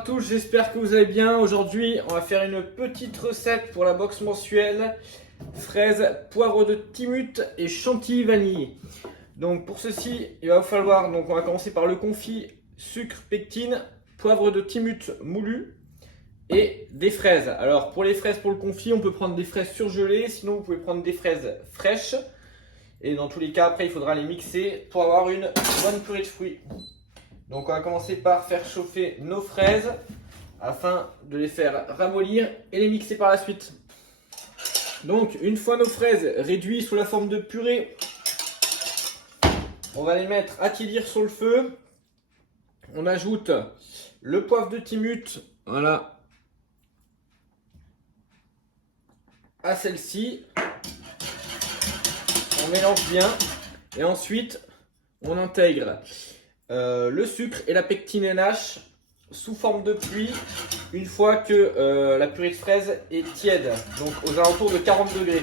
à tous, j'espère que vous allez bien. Aujourd'hui, on va faire une petite recette pour la box mensuelle. Fraises, poivre de Timut et chantilly vanille. Donc pour ceci, il va vous falloir, donc on va commencer par le confit, sucre, pectine, poivre de Timut moulu et des fraises. Alors pour les fraises, pour le confit, on peut prendre des fraises surgelées, sinon vous pouvez prendre des fraises fraîches. Et dans tous les cas, après il faudra les mixer pour avoir une bonne purée de fruits. Donc on va commencer par faire chauffer nos fraises afin de les faire ramollir et les mixer par la suite. Donc une fois nos fraises réduites sous la forme de purée, on va les mettre à tiédir sur le feu. On ajoute le poivre de Timut, voilà, à celle-ci. On mélange bien et ensuite on intègre le sucre et la pectine NH sous forme de pluie une fois que la purée de fraises est tiède, donc aux alentours de 40 degrés.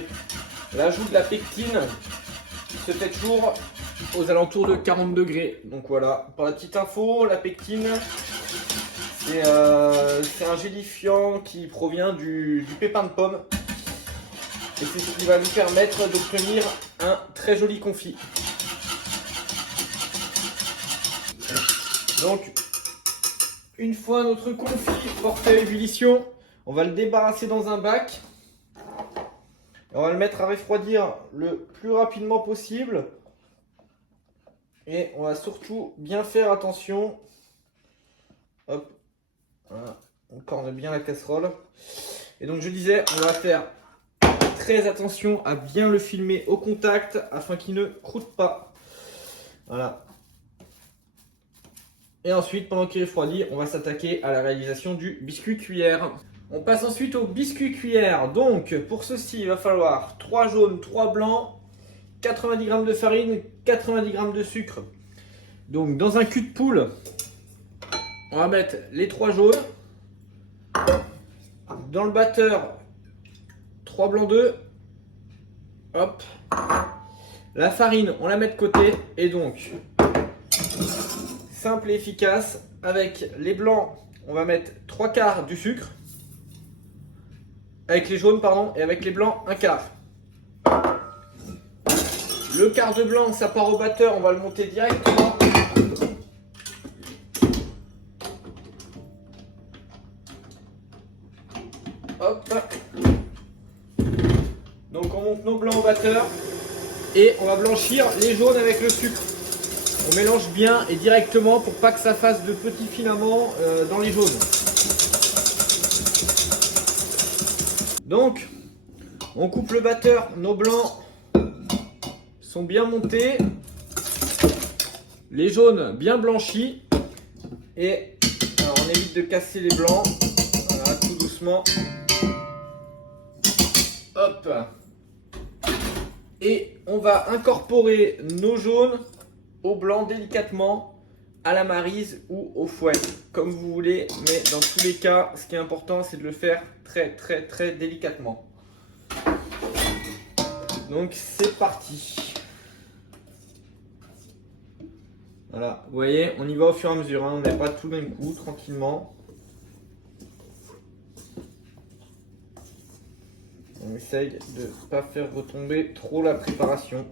L'ajout de la pectine se fait toujours aux alentours de 40 degrés. Donc voilà, pour la petite info, la pectine c'est un gélifiant qui provient du pépin de pomme et c'est ce qui va nous permettre d'obtenir un très joli confit. Donc, une fois notre confit porté à ébullition, on va le débarrasser dans un bac. On va le mettre à refroidir le plus rapidement possible. Et on va surtout bien faire attention. Hop, voilà, on corne bien la casserole. Et donc je disais, on va faire très attention à bien le filmer au contact afin qu'il ne croûte pas. Voilà. Et ensuite, pendant qu'il refroidit, on va s'attaquer à la réalisation du biscuit cuillère. On passe ensuite au biscuit cuillère. Donc, pour ceci, il va falloir 3 jaunes, 3 blancs, 90 g de farine, 90 g de sucre. Donc, dans un cul de poule, on va mettre les 3 jaunes. Dans le batteur, 3 blancs d'œufs. Hop. La farine, on la met de côté. Et donc, simple et efficace, avec les blancs, on va mettre 3 quarts du sucre, avec les jaunes, pardon, et avec les blancs, 1 quart. Le quart de blanc, ça part au batteur, on va le monter directement. Hop. Donc on monte nos blancs au batteur et on va blanchir les jaunes avec le sucre. On mélange bien et directement pour pas que ça fasse de petits filaments dans les jaunes. Donc, on coupe le batteur. Nos blancs sont bien montés. Les jaunes bien blanchis. Et alors, on évite de casser les blancs. Voilà, tout doucement. Hop. Et on va incorporer nos jaunes au blanc délicatement, à la maryse ou au fouet, comme vous voulez, mais dans tous les cas, ce qui est important, c'est de le faire très délicatement. Donc c'est parti. Voilà, vous voyez, on y va au fur et à mesure, hein, on ne met pas tout le même coup, tranquillement. On essaye de ne pas faire retomber trop la préparation.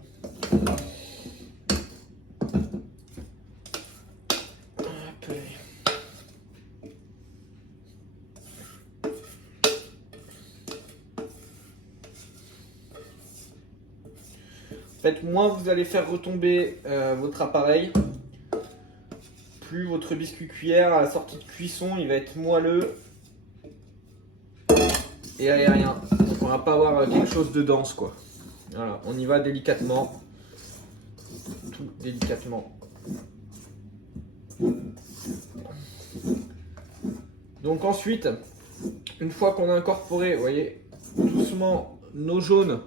En fait, moins vous allez faire retomber votre appareil, plus votre biscuit cuillère à la sortie de cuisson, il va être moelleux et aérien. Donc on va pas avoir quelque chose de dense, quoi. Voilà, on y va délicatement, tout délicatement. Donc ensuite, une fois qu'on a incorporé, vous voyez, doucement nos jaunes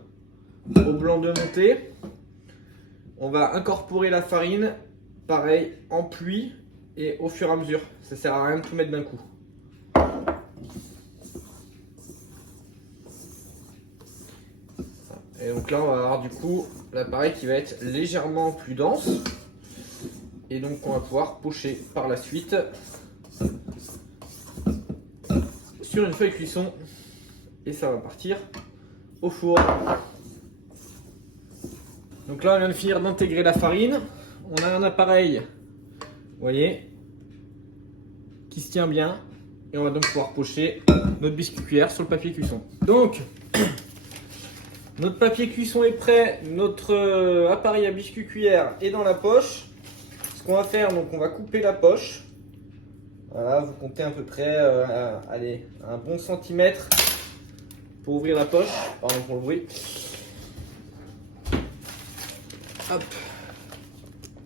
au blanc de montée, on va incorporer la farine, pareil, en pluie et au fur et à mesure. Ça sert à rien de tout mettre d'un coup. Et donc là, on va avoir du coup l'appareil qui va être légèrement plus dense. Et donc on va pouvoir pocher par la suite sur une feuille cuisson et ça va partir au four. Donc là, on vient de finir d'intégrer la farine. On a un appareil, vous voyez, qui se tient bien. Et on va donc pouvoir pocher notre biscuit cuillère sur le papier cuisson. Donc, notre papier cuisson est prêt. Notre appareil à biscuit cuillère est dans la poche. Ce qu'on va faire, donc on va couper la poche. Voilà, vous comptez à peu près allez, un bon centimètre pour ouvrir la poche. Pardon pour le bruit. Hop.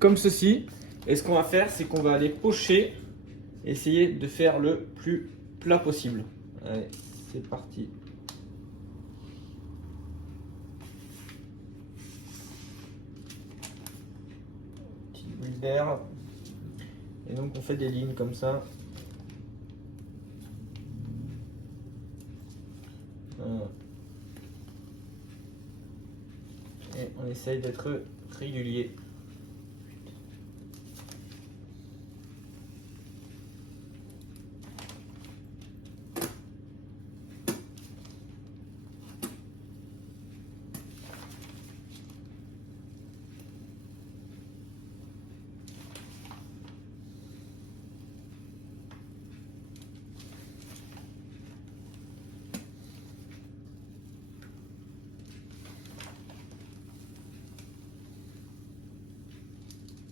Comme ceci. Et ce qu'on va faire, c'est qu'on va aller pocher, essayer de faire le plus plat possible. Allez, c'est parti. Petite bulle d'air. Et donc on fait des lignes comme ça. Voilà. Et on essaye d'être régulier.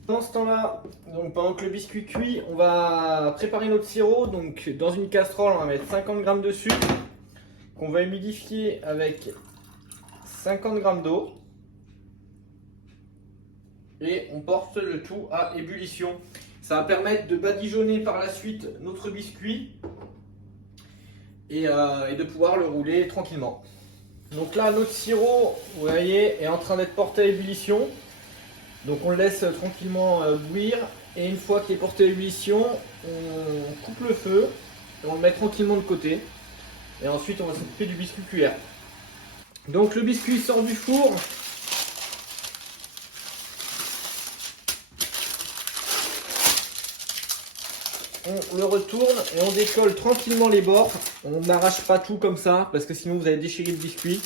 Pendant ce temps-là, donc pendant que le biscuit cuit, on va préparer notre sirop. Donc dans une casserole, on va mettre 50 g de sucre qu'on va humidifier avec 50 g d'eau. Et on porte le tout à ébullition. Ça va permettre de badigeonner par la suite notre biscuit et de pouvoir le rouler tranquillement. Donc là, notre sirop, vous voyez, est en train d'être porté à ébullition. Donc on le laisse tranquillement bouillir et une fois qu'il est porté à ébullition, on coupe le feu et on le met tranquillement de côté. Et ensuite on va s'occuper du biscuit cuillère. Donc le biscuit sort du four. On le retourne et on décolle tranquillement les bords. On n'arrache pas tout comme ça parce que sinon vous allez déchirer le biscuit.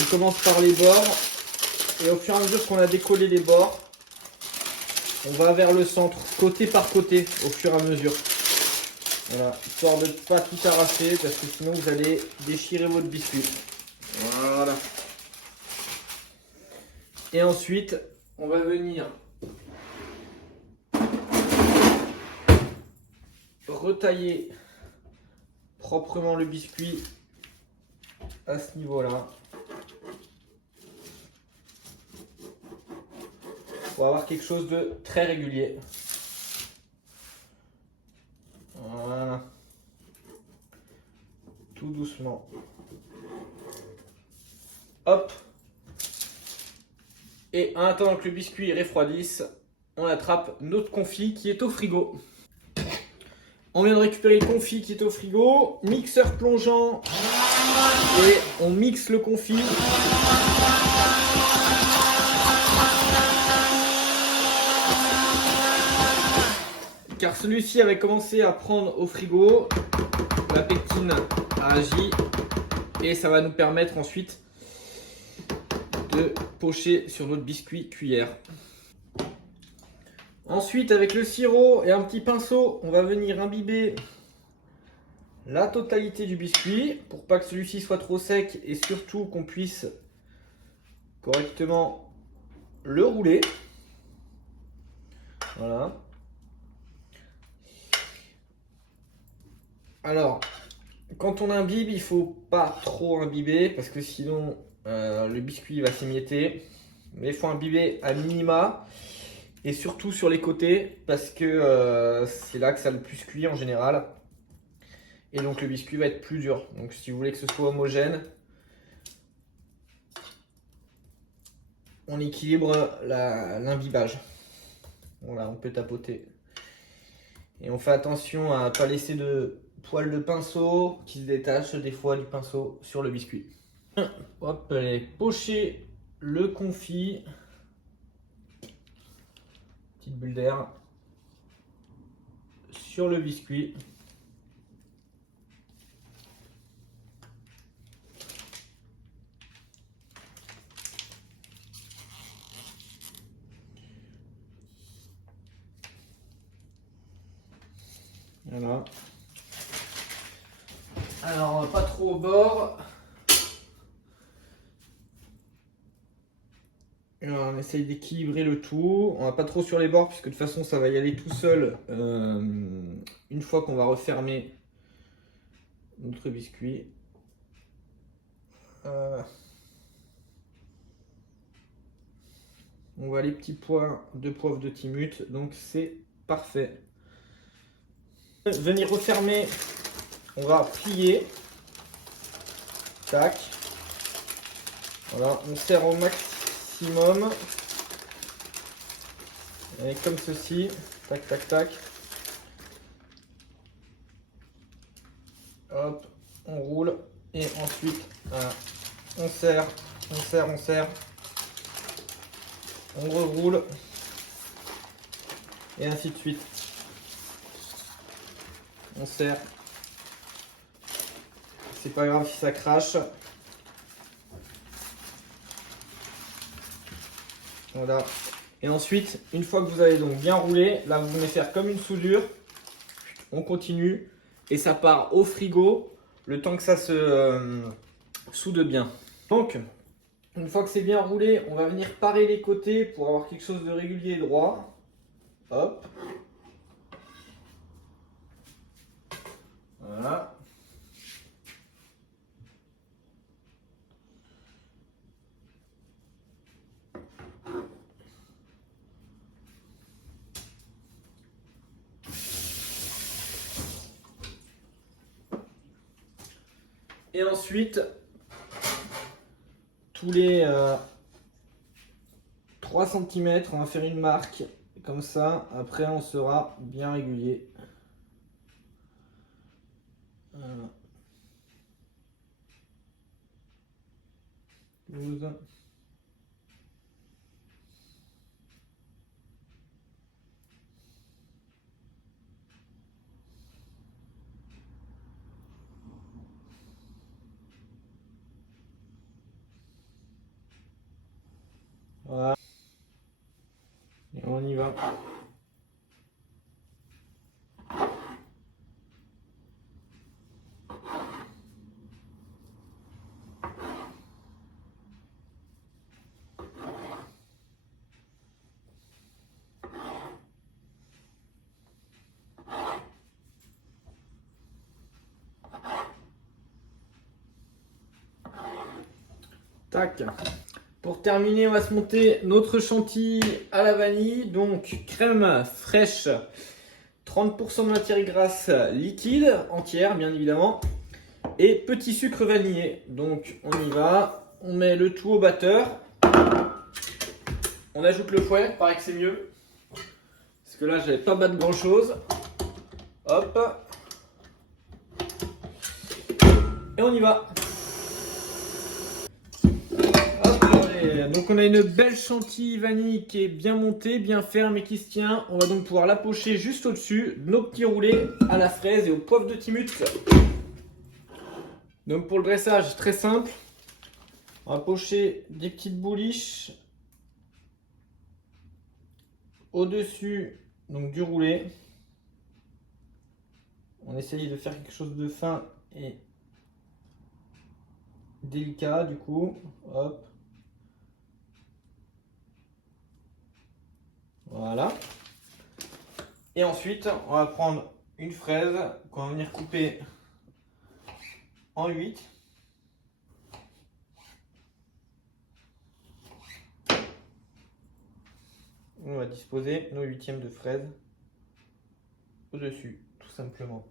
On commence par les bords. Et au fur et à mesure qu'on a décollé les bords, on va vers le centre, côté par côté, au fur et à mesure. Voilà, histoire de ne pas tout arracher, parce que sinon vous allez déchirer votre biscuit. Voilà. Et ensuite, on va venir retailler proprement le biscuit à ce niveau-là. Pour avoir quelque chose de très régulier. Voilà. Tout doucement. Hop. Et en attendant que le biscuit refroidisse, on attrape notre confit qui est au frigo. On vient de récupérer le confit qui est au frigo. Mixeur plongeant. Et on mixe le confit. Car celui-ci avait commencé à prendre au frigo, la pectine a agi et ça va nous permettre ensuite de pocher sur notre biscuit cuillère. Ensuite, avec le sirop et un petit pinceau, on va venir imbiber la totalité du biscuit pour pas que celui-ci soit trop sec et surtout qu'on puisse correctement le rouler. Voilà. Alors, quand on imbibe, il ne faut pas trop imbiber parce que sinon le biscuit va s'émietter. Mais il faut imbiber à minima et surtout sur les côtés parce que c'est là que ça a le plus cuit en général. Et donc le biscuit va être plus dur. Donc si vous voulez que ce soit homogène, on équilibre l'imbibage. Voilà, on peut tapoter. Et on fait attention à ne pas laisser de poils de pinceau qui se détachent des fois du pinceau sur le biscuit. Hop, allez, pocher le confit. Petite bulle d'air sur le biscuit. Voilà. Alors, pas trop au bord. Alors, on essaye d'équilibrer le tout. On va pas trop sur les bords, puisque de toute façon, ça va y aller tout seul une fois qu'on va refermer notre biscuit. On voit les petits points de poivre de Timut, donc c'est parfait. Venir refermer, on va plier. Tac. Voilà, on serre au maximum. Et comme ceci. Tac, tac, tac. Hop, on roule. Et ensuite, on serre, on serre, on serre. On reroule. Et ainsi de suite. On serre. C'est pas grave si ça crache. Voilà. Et ensuite, une fois que vous avez donc bien roulé, là vous venez faire comme une soudure. On continue. Et ça part au frigo le temps que ça se soude bien. Donc, une fois que c'est bien roulé, on va venir parer les côtés pour avoir quelque chose de régulier et droit. Hop. Voilà. Et ensuite, tous les 3 cm, on va faire une marque. Comme ça, après on sera bien régulier. Voilà. 12. Voilà. Et on y va. Tac. Pour terminer, on va se monter notre chantilly à la vanille. Donc, crème fraîche, 30% de matière grasse liquide, entière bien évidemment. Et petit sucre vanillé. Donc, on y va. On met le tout au batteur. On ajoute le fouet, paraît que c'est mieux. Parce que là, j'avais pas battre grand chose. Hop. Et on y va. Donc on a une belle chantilly vanille qui est bien montée, bien ferme et qui se tient. On va donc pouvoir la pocher juste au-dessus de nos petits roulés à la fraise et au poivre de Timut. Donc pour le dressage, très simple. On va pocher des petites bouliches au-dessus donc du roulé. On essaye de faire quelque chose de fin et délicat du coup. Hop. Voilà. Et ensuite, on va prendre une fraise qu'on va venir couper en 8. On va disposer nos 8e de fraises au-dessus, tout simplement.